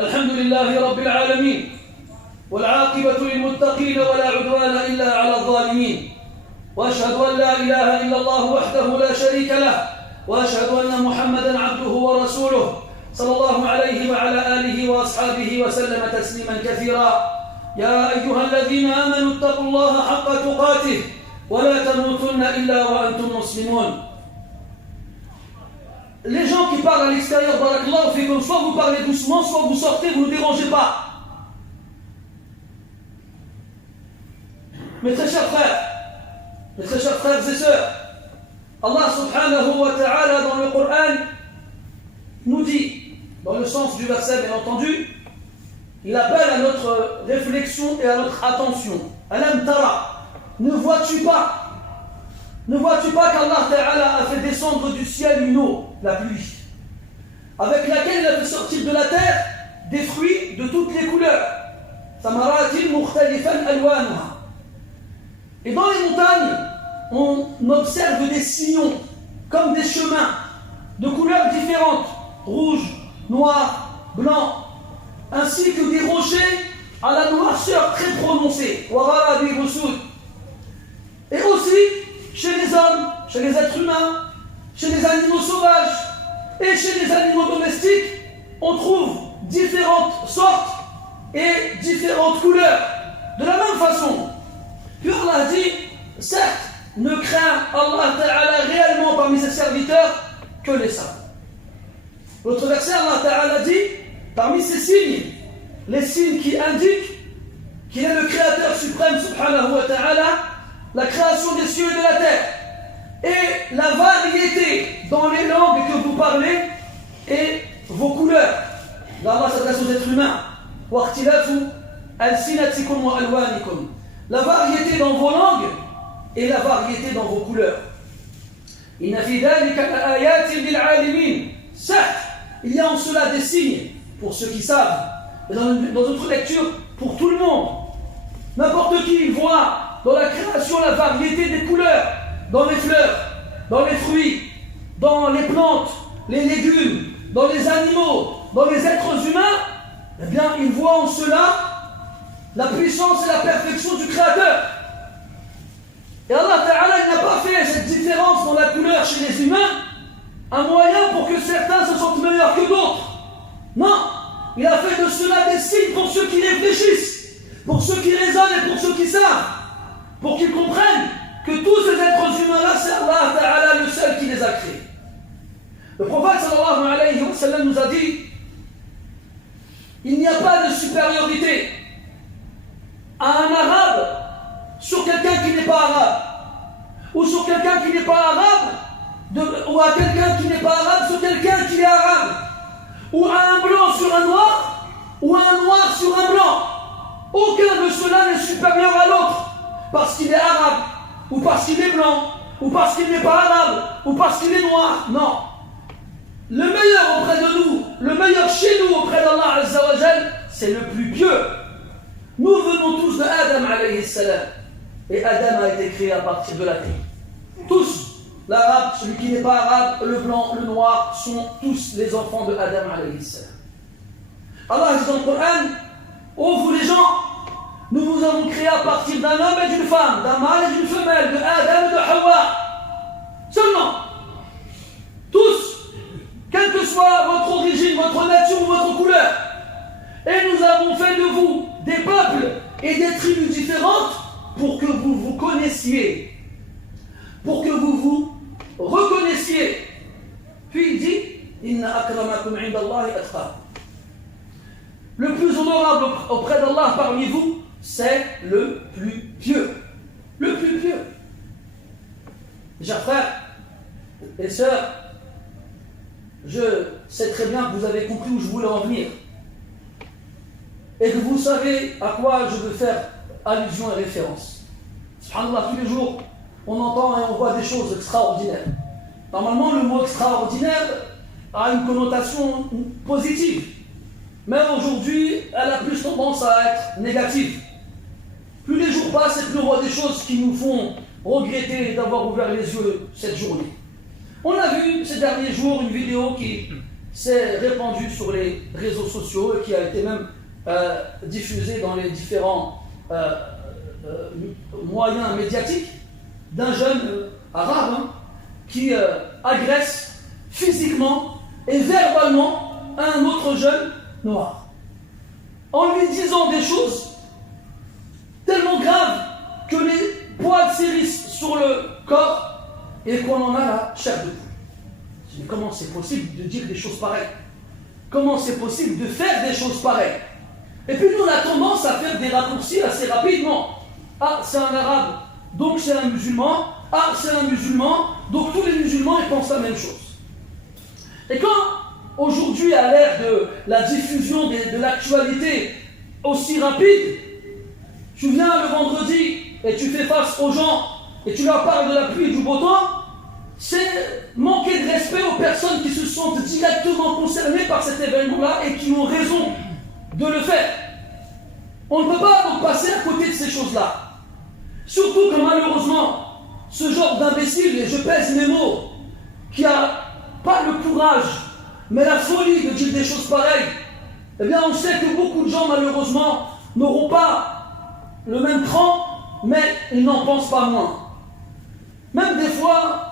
الحمد لله رب العالمين والعاقبة للمتقين ولا عدوان إلا على الظالمين وأشهد أن لا إله إلا الله وحده لا شريك له وأشهد أن محمدا عبده ورسوله صلى الله عليه وعلى آله وأصحابه وسلم تسليما كثيرا يا أيها الذين آمنوا اتقوا الله حق تقاته ولا تموتن إلا وأنتم مسلمون. Les gens qui parlent à l'extérieur, barakallahu fikum, soit vous parlez doucement, soit vous sortez, vous ne dérangez pas. Mes très chers frères et sœurs, Allah subhanahu wa ta'ala dans le Coran nous dit, dans le sens du verset bien entendu, il appelle à notre réflexion et à notre attention. Alam tara, ne vois-tu pas qu'Allah Ta'ala a fait descendre du ciel une eau, la pluie, avec laquelle il a fait sortir de la terre des fruits de toutes les couleurs. Samaratin mukhtalifan alwanuha. Et dans les montagnes, on observe des sillons, comme des chemins, de couleurs différentes, rouge, noir, blanc, ainsi que des rochers à la noirceur très prononcée. Et aussi, chez les hommes, chez les êtres humains, chez les animaux sauvages et chez les animaux domestiques, on trouve différentes sortes et différentes couleurs. De la même façon, puis Allah dit, certes, ne craint Allah Ta'ala réellement parmi ses serviteurs que les sages. L'autre verset, Allah Ta'ala dit, parmi ces signes, les signes qui indiquent qu'il est le Créateur suprême, subhanahu wa ta'ala, la création des cieux et de la terre, et la variété dans les langues que vous parlez et vos couleurs. Là, Allah s'adresse aux êtres humains. La variété dans vos langues et la variété dans vos couleurs. Certes, il y a en cela des signes pour ceux qui savent. Et dans notre lecture, pour tout le monde. N'importe qui voit dans la création la variété des couleurs, dans les fleurs, dans les fruits, dans les plantes, les légumes, dans les animaux, dans les êtres humains, eh bien, il voit en cela la puissance et la perfection du Créateur. Et Allah Ta'ala, il n'a pas fait cette différence dans la couleur chez les humains un moyen pour que certains se sentent meilleurs que d'autres. Non, il a fait de cela des signes pour ceux qui réfléchissent, pour ceux qui raisonnent et pour ceux qui savent, pour qu'ils comprennent que tous ces êtres humains-là, c'est Allah Ta'ala le seul qui les a créés. Le prophète sallallahu alayhi wa sallam nous a dit, il n'y a pas de supériorité à un arabe sur quelqu'un qui n'est pas arabe, ou sur quelqu'un qui n'est pas arabe, ou à quelqu'un qui n'est pas arabe sur quelqu'un qui est arabe, ou à un blanc sur un noir, ou à un noir sur un blanc. Aucun de cela n'est supérieur à l'autre, parce qu'il est arabe, ou parce qu'il est blanc, ou parce qu'il n'est pas arabe, ou parce qu'il est noir. Non. Le meilleur auprès de nous, le meilleur chez nous auprès d'Allah Azza wa Jal, c'est le plus pieux. Nous venons tous de Adam alayhi salam, et Adam a été créé à partir de la terre. Tous. L'arabe, celui qui n'est pas arabe, le blanc, le noir, sont tous les enfants de Adam alayhi salam. Allah dit dans le Coran, ô vous les gens, nous vous avons créé à partir d'un homme et d'une femme, d'un mâle et d'une femelle, de Adam et de Hawa. Seulement. Tous. Quelle que soit votre origine, votre nature ou votre couleur. Et nous avons fait de vous des peuples et des tribus différentes pour que vous vous connaissiez. Pour que vous vous reconnaissiez. Puis il dit, Inna akramakum indallahi atqakum. Le plus honorable auprès d'Allah parmi vous, c'est le plus pieux. Le plus pieux. Chers frères et sœurs, je sais très bien que vous avez compris où je voulais en venir. Et que vous savez à quoi je veux faire allusion et référence. Subhanallah, tous les jours, on entend et on voit des choses extraordinaires. Normalement, le mot extraordinaire a une connotation positive. Mais aujourd'hui, elle a plus tendance à être négative. Plus les jours passent et plus on voit des choses qui nous font regretter d'avoir ouvert les yeux cette journée. On a vu ces derniers jours une vidéo qui s'est répandu sur les réseaux sociaux et qui a été même diffusé dans les différents moyens médiatiques d'un jeune arabe qui agresse physiquement et verbalement un autre jeune noir en lui disant des choses tellement graves que les poils s'hérissent sur le corps et qu'on en a la chair de poule. Mais comment c'est possible de dire des choses pareilles? Comment c'est possible de faire des choses pareilles? Et puis nous on a tendance à faire des raccourcis assez rapidement. Ah, c'est un arabe, donc c'est un musulman. Ah, c'est un musulman, donc tous les musulmans ils pensent la même chose. Et quand aujourd'hui, à l'ère de la diffusion de l'actualité aussi rapide, tu viens le vendredi et tu fais face aux gens et tu leur parles de la pluie et du beau temps, c'est manquer de respect aux personnes qui se sentent directement concernées par cet événement-là et qui ont raison de le faire. On ne peut pas donc passer à côté de ces choses-là. Surtout que malheureusement, ce genre d'imbécile, et je pèse mes mots, qui a pas le courage, mais la folie de dire des choses pareilles, eh bien on sait que beaucoup de gens malheureusement n'auront pas le même cran, mais ils n'en pensent pas moins. Même des fois,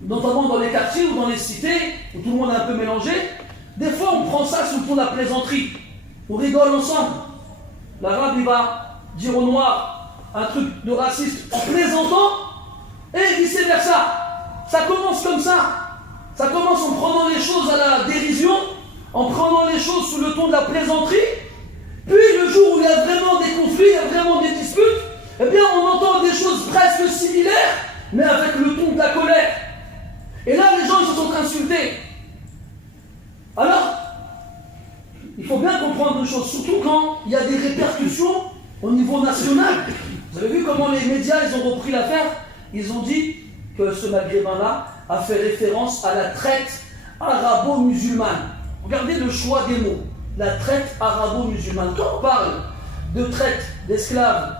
notamment dans les quartiers ou dans les cités, où tout le monde est un peu mélangé, des fois on prend ça sous le ton de la plaisanterie. On rigole ensemble. L'arabe il va dire au noir un truc de raciste en plaisantant, et vice versa. Ça commence comme ça. Ça commence en prenant les choses à la dérision, en prenant les choses sous le ton de la plaisanterie. Puis le jour où il y a vraiment des conflits, il y a vraiment des disputes, eh bien on entend des choses presque similaires, mais avec le ton de la colère. Et là les gens ils se sont insultés. Alors, il faut bien comprendre une chose, surtout quand il y a des répercussions au niveau national. Vous avez vu comment les médias ils ont repris l'affaire? Ils ont dit que ce maghrébin-là a fait référence à la traite arabo-musulmane. Regardez le choix des mots. La traite arabo-musulmane. Quand on parle de traite d'esclaves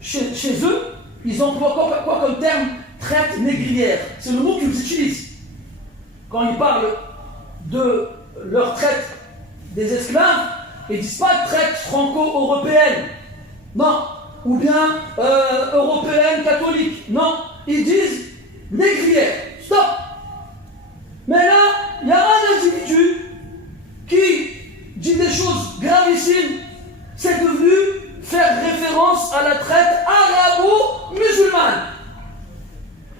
chez eux, ils emploient quoi comme terme? Traite négrière. C'est le mot qu'ils utilisent. Quand ils parlent de leur traite des esclaves, ils ne disent pas traite franco-européenne. Non. Ou bien européenne catholique. Non. Ils disent négrière. Stop. Mais là, il y a un individu qui dit des choses gravissimes. C'est devenu faire référence à la traite arabo-musulmane.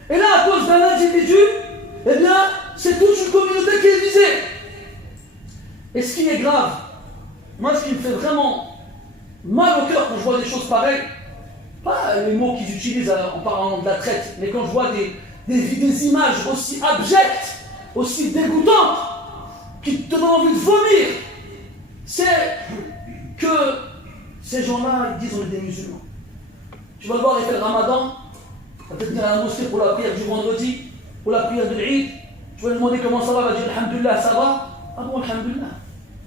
Et là, à cause d'un individu, eh bien, c'est toute une communauté qui est visée. Et ce qui est grave, moi, ce qui me fait vraiment mal au cœur quand je vois des choses pareilles, pas les mots qu'ils utilisent en parlant de la traite, mais quand je vois des images aussi abjectes, aussi dégoûtantes, qui te donnent envie de vomir, c'est que ces gens-là, ils disent on est des musulmans. Tu vas le voir, il fait le ramadan, tu vas peut-être venir à la mosquée pour la prière du vendredi, pour la prière de l'Eid, tu vas lui demander comment ça va, il va dire alhamdulillah, ça va. Ah bon, alhamdulillah.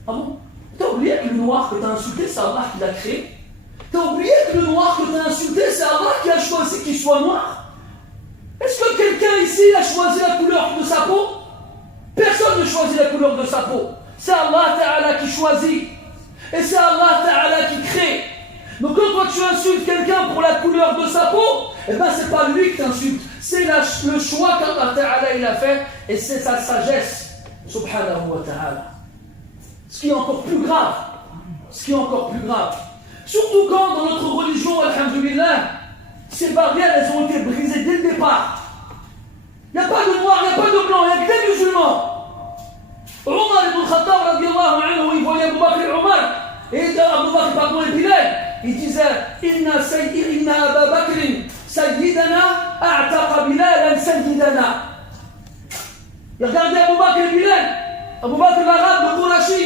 Ah bon? T'as oublié que le noir que t'as insulté, c'est Allah qui l'a créé? T'as oublié que le noir que t'as insulté, c'est Allah qui a choisi qu'il soit noir? Est-ce que quelqu'un ici a choisi la couleur de sa peau? Personne ne choisit la couleur de sa peau. C'est Allah Ta'ala qui choisit. Et c'est Allah Ta'ala qui crée. Donc quand toi tu insultes quelqu'un pour la couleur de sa peau, eh bien c'est pas lui que t'insultes. C'est le choix qu'Allah Ta'ala il a fait. Et c'est sa sagesse. Subhanahu wa ta'ala. Ce qui est encore plus grave. Ce qui est encore plus grave. Surtout quand dans notre religion, alhamdulillah, ces barrières elles ont été brisées dès le départ. Il n'y a pas de noir, il n'y a pas de blanc, il n'y a que des musulmans. Omar ibn Khattab, radiallahu anhu, il voyait Abu Bakr et Omar, et Abu Bakr, pardon, et Bilal, il disait Inna Abu Bakr sayyidana a'taqa Bilalan sayyidana. Il regardait Abu Bakr et Bilal, Abu Bakr l'arabe, le Qurashi,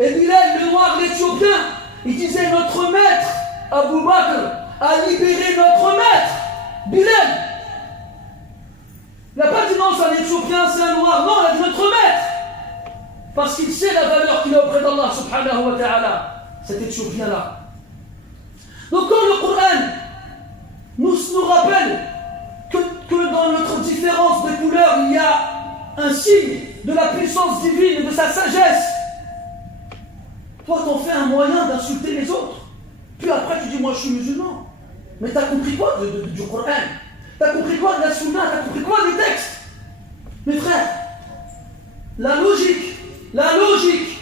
et Bilal, le noir, l'éthiopien. Il disait notre maître, Abu Bakr, a libéré notre maître, Bilal. Il n'a pas dit non, c'est un éthiopien, c'est un noir. Non, il a dit notre maître. Parce qu'il sait la valeur qu'il a auprès d'Allah subhanahu wa ta'ala, cet éthiopien-là. Donc quand le Coran nous rappelle que dans notre différence de couleur, il y a un signe de la puissance divine et de sa sagesse. Toi, t'en fais un moyen d'insulter les autres. Puis après, tu dis, moi, je suis musulman. Mais t'as compris quoi du Coran? T'as compris quoi de la Sunna? T'as compris quoi des textes? Mes frères, la logique,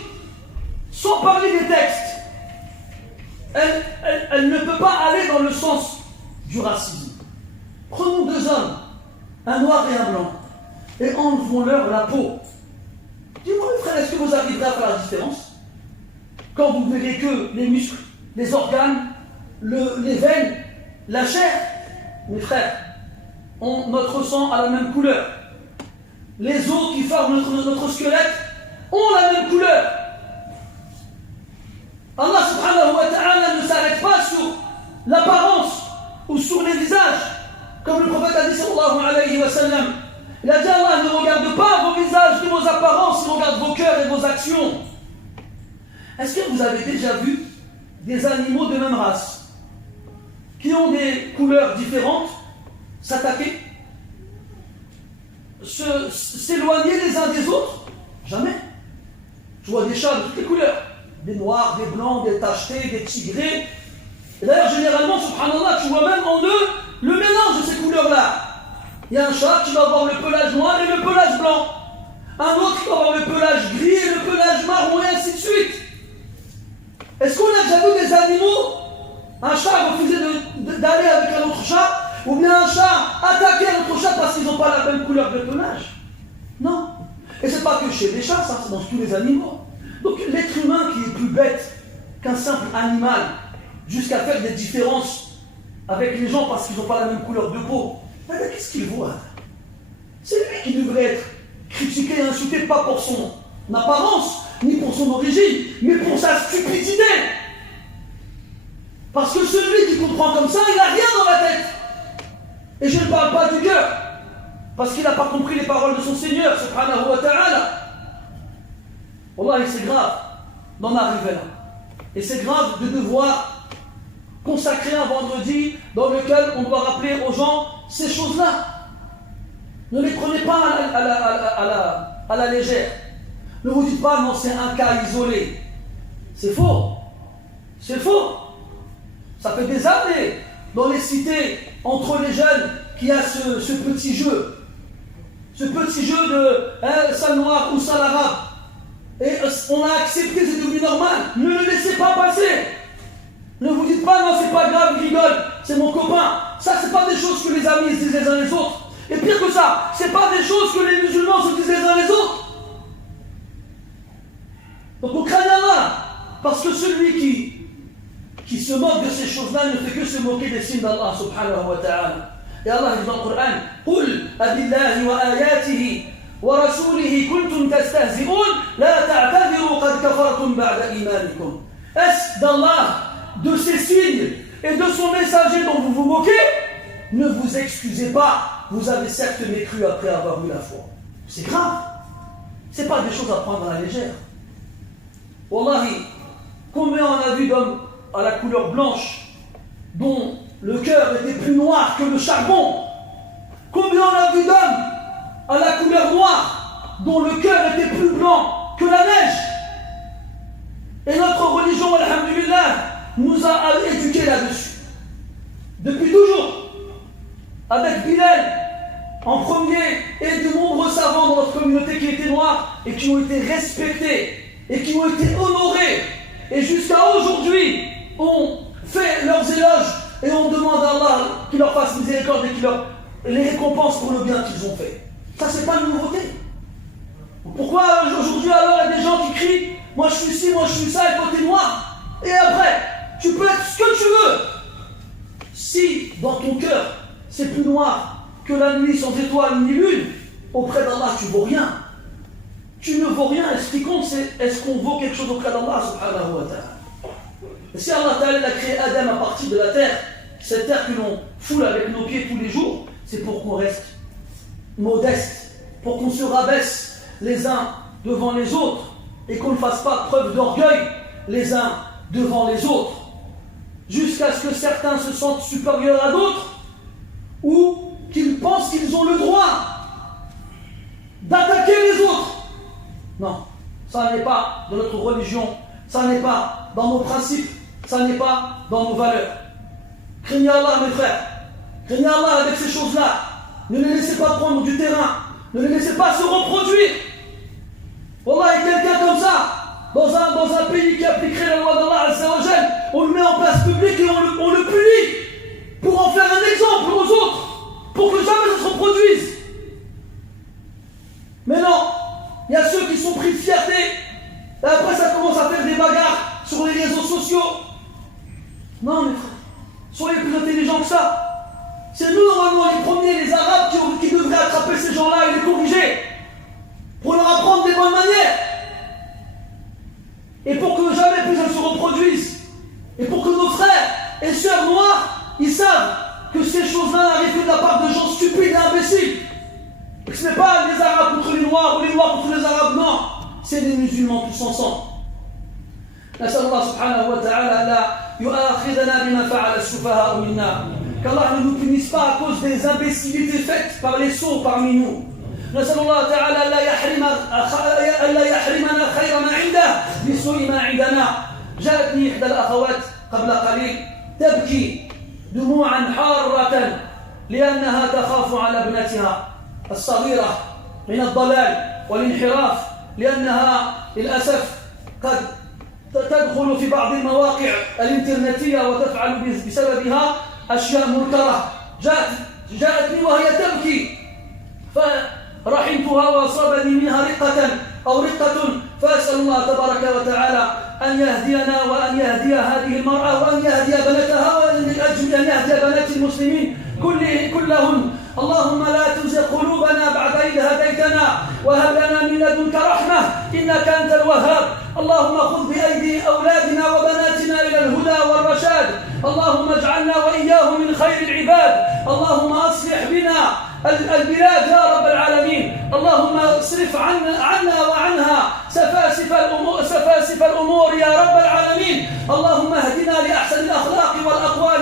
sans parler des textes, elle ne peut pas aller dans le sens du racisme. Prenons deux hommes, un noir et un blanc, et enlevons-leur la peau. Dis-moi, mes frères, est-ce que vous arriverez à faire la différence? Quand vous verrez que les muscles, les organes, les veines, la chair, mes frères, notre sang a la même couleur. Les os qui forment notre squelette ont la même couleur. Allah subhanahu wa ta'ala ne s'arrête pas sur l'apparence ou sur les visages. Comme le prophète a dit sallallahu alayhi wa sallam. Il a dit Allah ne regarde pas vos visages ni vos apparences, il regarde vos cœurs et vos actions. Est-ce que vous avez déjà vu des animaux de même race qui ont des couleurs différentes s'attaquer, s'éloigner les uns des autres? Jamais. Je vois des chats de toutes les couleurs, des noirs, des blancs, des tachetés, des tigrés. Et d'ailleurs, généralement, subhanallah, tu vois même en eux le mélange de ces couleurs-là. Il y a un chat qui va avoir le pelage noir et le pelage blanc. Un autre qui va avoir le pelage gris et le pelage marron, et ainsi de suite. Est-ce qu'on a déjà vu des animaux, un chat refuser d'aller avec un autre chat, ou bien un chat attaquer un autre chat parce qu'ils n'ont pas la même couleur de pelage? Non. Et c'est pas que chez les chats, ça, c'est dans tous les animaux. Donc l'être humain qui est plus bête qu'un simple animal, jusqu'à faire des différences avec les gens parce qu'ils n'ont pas la même couleur de peau, qu'est-ce qu'il voit? C'est lui qui devrait être critiqué et insulté, pas pour son apparence, ni pour son origine, mais pour sa stupidité. Parce que celui qui comprend comme ça, il n'a rien dans la tête. Et je ne parle pas du cœur, parce qu'il n'a pas compris les paroles de son Seigneur, subhanahu wa ta'ala. Wallah, c'est grave d'en arriver là. Et c'est grave de devoir consacrer un vendredi dans lequel on doit rappeler aux gens ces choses-là. Ne les prenez pas à la légère. Ne vous dites pas, non, c'est un cas isolé. C'est faux. C'est faux. Ça fait des années dans les cités, entre les jeunes, qu'il y a ce petit jeu. Ce petit jeu de ça noir ou ça l'arabe. Et on a accepté, c'est devenu normal. Ne le laissez pas passer. Ne vous dites pas, non, c'est pas grave, il rigole, c'est mon copain. Ça, c'est pas des choses que les amis se disent les uns les autres. Et pire que ça, c'est pas des choses que les musulmans se disent les uns les autres. Donc on craint Allah, parce que celui qui se moque de ces choses-là ne fait que se moquer des signes d'Allah subhanahu wa ta'ala. Et Allah dit dans le Coran, قُلْ أَبِاللَّهِ وَآيَاتِهِ وَرَسُولِهِ كُنْتُمْ تَسْتَهْزِئُونَ لَا تَعْتَذِرُوا قَدْ كَفَرْتُمْ بَعْدَ إِيمَانِكُمْ. Est-ce d'Allah, de ses signes et de son messager dont vous vous moquez? Ne vous excusez pas, vous avez certes mécru après avoir eu la foi. C'est grave. C'est pas des choses à prendre à la légère. Wallahi, combien on a vu d'hommes à la couleur blanche dont le cœur était plus noir que le charbon? Combien on a vu d'hommes à la couleur noire dont le cœur était plus blanc que la neige? Et notre religion, alhamdulillah, nous a éduqués là-dessus. Depuis toujours. Avec Bilal en premier et de nombreux savants dans notre communauté qui étaient noirs et qui ont été respectés et qui ont été honorés. Et jusqu'à aujourd'hui, on fait leurs éloges et on demande à Allah qu'il leur fasse miséricorde et qu'il leur les récompense pour le bien qu'ils ont fait. Ça, c'est pas une nouveauté. Pourquoi aujourd'hui alors il y a des gens qui crient « Moi je suis ci, moi je suis ça, et toi t'es noir » et après, tu peux être ce que tu veux. Si dans ton cœur, c'est plus noir que la nuit sans étoiles ni lune, auprès d'Allah tu vaux rien. Tu ne vaux rien, et ce qui compte c'est est-ce qu'on vaut quelque chose auprès d'Allah subhanahu wa ta'ala. Et si Allah ta'ala a créé Adam à partir de la terre, cette terre que l'on foule avec nos pieds tous les jours, c'est pour qu'on reste modeste, pour qu'on se rabaisse les uns devant les autres et qu'on ne fasse pas preuve d'orgueil les uns devant les autres, jusqu'à ce que certains se sentent supérieurs à d'autres ou qu'ils pensent qu'ils ont le droit d'attaquer les autres Non, ça n'est pas dans notre religion, ça n'est pas dans nos principes, ça n'est pas dans nos valeurs. Craignez Allah, mes frères. Craignez Allah avec ces choses-là. Ne les laissez pas prendre du terrain. Ne les laissez pas se reproduire. Wallah, et quelqu'un comme ça, dans un pays qui appliquerait la loi d'Allah Azza wa Jal, on le met en place publique et on le punit pour en faire un exemple aux autres, pour que jamais ça se reproduise. Mais non, il y a ceux qui sont pris de fierté, et après ça commence à faire des bagarres sur les réseaux sociaux. Non, mes frères, soyez plus intelligents que ça. C'est nous, normalement, les premiers, les Arabes, qui devraient attraper ces gens-là et les corriger, pour leur apprendre des bonnes manières, et pour que jamais plus elles se reproduisent, et pour que nos frères et sœurs noirs, ils savent que ces choses-là arrivent de la part de gens stupides et imbéciles. Et que ce n'est pas les Arabes contre les Noirs ou les Noirs contre les Arabes, non, c'est les musulmans tous ensemble. نسأل الله سبحانه وتعالى لا يؤاخذنا بما فعل السفهاء منا. Qu'Allah ne nous punisse pas à cause des imbécilités faites par les sots parmi nous. نسأل الله تعالى ألا يحرمنا خير ما عنده بسوء ما عندنا. جاءتني إحدى الأخوات قبل قليل تبكي دموعا حارة لأنها تخاف على ابنتها الصغيرة من الضلال والانحراف، لأنها للأسف قد تدخل في بعض المواقع الإنترنتية وتفعل بسببها أشياء منكرة. جاءتني وهي تبكي فرحمتها وأصابني منها رقة، فأسأل الله تبارك وتعالى أن يهدينا وأن يهدي هذه المرأة وأن يهدي بنتها وأن يهدي بنات المسلمين كلهم. اللهم لا تزغ قلوبنا بعد إذ هديتنا وهب لنا من لدنك رحمة إنك أنت الوهاب. اللهم خذ بأيدي أولادنا وبناتنا إلى الهدى والرشاد. اللهم اجعلنا وإياهم من خير العباد. اللهم أصلح بنا البلاد يا رب العالمين. اللهم اصرف عنا وعنها سفاسف الأمور يا رب العالمين. اللهم اهدنا لأحسن الأخلاق والأقوال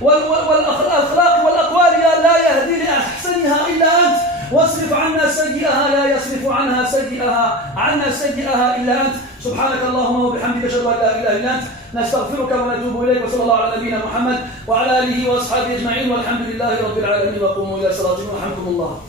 والأخلاق والأقوال لا يهدي لأحسنها إلا أنت، واصرف عنا سيئها لا يصرف عنا سيئها إلا أنت. سبحانك اللهم وبحمدك أشهد أن لا إله إلا أنت نستغفرك ونتوب إليك. وصلى الله على نبينا محمد وعلى آله وأصحابه أجمعين والحمد لله رب العالمين. وقوموا إلى صلاتكم ورحمكم الله.